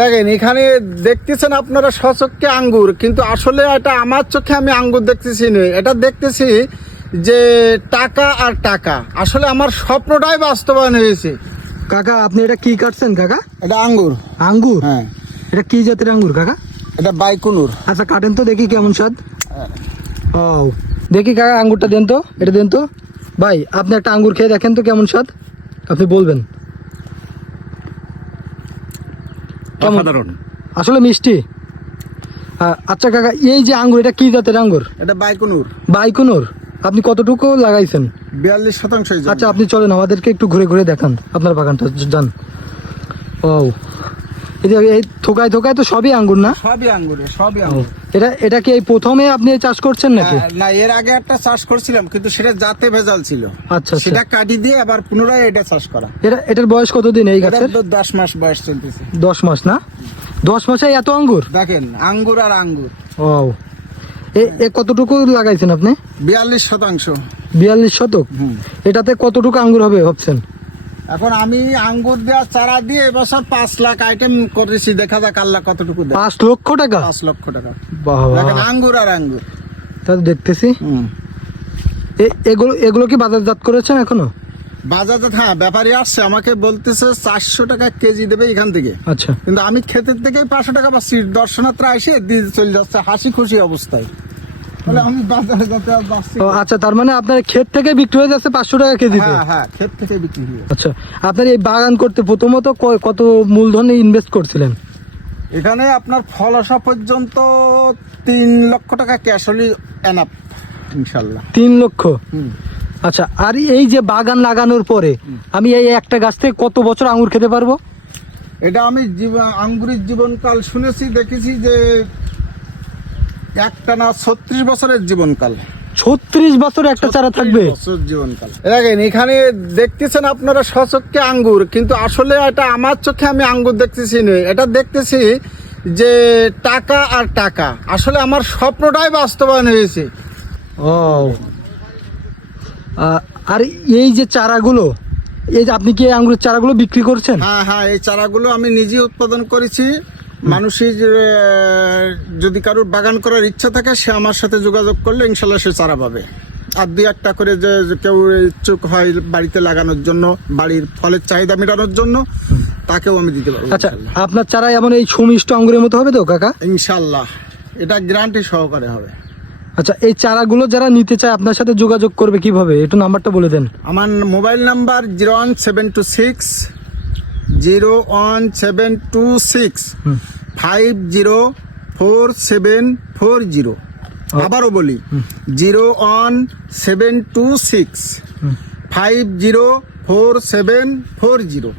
দেখেন এখানে দেখতেছেন আপনারা সচক্ষে আঙ্গুর কিন্তু আসলে এটা আমার চোখে আমি আঙ্গুর দেখতেছি না। এটা দেখতেছি যে টাকা আর টাকা। আসলে আমার স্বপ্নটাই বাস্তবায়ন হয়েছে। কাকা আপনি এটা কি কাটছেন কাকা? এটা আঙ্গুর। আঙ্গুর? হ্যাঁ। এটা কি জাতের আঙ্গুর কাকা? এটা বাইকুনুর। আচ্ছা কাটেন তো দেখি কেমন স্বাদ। ও দেখি কাকা আঙ্গুরটা দেন তো এটা দেন তো। ভাই আপনি একটা আঙ্গুর খেয়ে দেখেন তো কেমন স্বাদ। আপনি বলবেন কেমন? অসাধারণ। আসলে মিষ্টি। আচ্ছা কাকা এই যে আঙ্গুর এটা কি জাতের আঙ্গুর? এটা বাইকুনুর। বাইকুনুর? আপনি কতটুকু লাগাইছেন? বিয়াল্লিশ শতাংশ আচ্ছা আপনি চলেন আমাদেরকে একটু ঘুরে ঘুরে দেখান আপনার বাগানটা যান। ও এই যে এই থোকায় থোকায় তো সবই আঙ্গুর না? সবই আঙ্গুরে সবই আঙ্গুর। এটা এটা কি এই প্রথমে আপনি চাষ করছেন নাকি? না এর আগে একটা চাষ করছিলাম কিন্তু সেটা জাতে ভেজাল ছিল। আচ্ছা আচ্ছা। সেটা কাটি দিয়ে আবার পুনরায় এটা চাষ করা। এটা এটার বয়স কতদিন এই গাছের? দশ মাস বয়স চলতেছে। দশ মাস না? দশ মাসে এত আঙ্গুর? দেখেন আঙ্গুর আর আঙ্গুর। ও। এ কতটুকু লাগাইছেন আপনি? বিয়াল্লিশ শতাংশ। বিয়াল্লিশ শতক? হুম। এটাতে কতটুকু আঙ্গুর হবে ভাবছেন? এখন আমি আঙ্গুর দেওয়া চারা দিয়ে এবছর পাঁচ লাখ আইটেম করেছি। দেখা যাক আল্লাহ কতটুকু দেয়। পাঁচ লক্ষ টাকা? পাঁচ লক্ষ টাকা। বাহ দেখেন আঙ্গুর আর আঙ্গুর। তাহলে দেখতেছি। এগুলো এগুলো কি বাজারজাত করেছেন এখনও? বাজারে হ্যাঁ ব্যাপারী আসছে আমাকে বলতেছে চারশো টাকা কেজি দেবে এখান থেকে। আচ্ছা। কিন্তু আমি ক্ষেতের থেকেই পাঁচশো টাকা পাচ্ছি দর্শনার্থীরা এসে দিয়ে চলে যাচ্ছে হাসি খুশি অবস্থায়। আচ্ছা তার মানে আপনার ক্ষেত থেকে বিক্রি হয়ে যাচ্ছে পাঁচশো টাকা কেজিতে? হ্যাঁ হ্যাঁ ক্ষেত থেকে বিক্রি আচ্ছা আপনার এই বাগান করতে প্রথমত কত মূলধনে ইনভেস্ট করছিলেন? এখানে আপনার ফল আসা পর্যন্ত তিন লক্ষ টাকা ক্যাশ হলে এনাপ ইনশাল্লাহ। তিন লক্ষ? আচ্ছা আর এই যে বাগান লাগানোর পরে আমি এই একটা গাছ থেকে কত বছর আঙুর খেতে পারব? এটা আমি আঙ্গুরের জীবনকাল শুনেছি দেখেছি যে একটানা ছত্রিশ বছরের জীবনকাল। ছত্রিশ বছর একটা চারা থাকবে? জীবনকাল। দেখেন এখানে দেখতেছেন আপনারা সচক্ষে আঙ্গুর কিন্তু আসলে এটা আমার চোখে আমি আঙ্গুর দেখতেছি না। এটা দেখতেছি যে টাকা আর টাকা। আসলে আমার স্বপ্নটাই বাস্তবায়ন হয়েছে। ও। আর এই যে চারাগুলো এই যে আপনি কি এই আঙ্গুরের চারাগুলো বিক্রি করছেন? হ্যাঁ হ্যাঁ এই চারাগুলো আমি নিজে উৎপাদন করেছি। মানুষের যদি কারোর বাগান করার ইচ্ছা থাকে সে আমার সাথে যোগাযোগ করলে ইনশাল্লাহ সে চারা পাবে। আর দুই একটা করে যে কেউ ইচ্ছুক হয় বাড়িতে লাগানোর জন্য বাড়ির ফলের চাহিদা মেটানোর জন্য তাকেও আমি দিতে পারব আচ্ছা আপনার চারা এমন এই সুমিষ্ট আঙ্গুরের মতো হবে তো কাকা? ইনশাল্লাহ। এটা গ্যারান্টি সহকারে হবে। আচ্ছা এই চারাগুলো যারা নিতে চায় আপনার সাথে যোগাযোগ করবে কীভাবে? একটু নাম্বারটা বলে দেন। আমার mobile number zero one seven two six zero one seven two six five zero four seven four zero. আবারও বলি zero one seven two six five zero four seven four zero.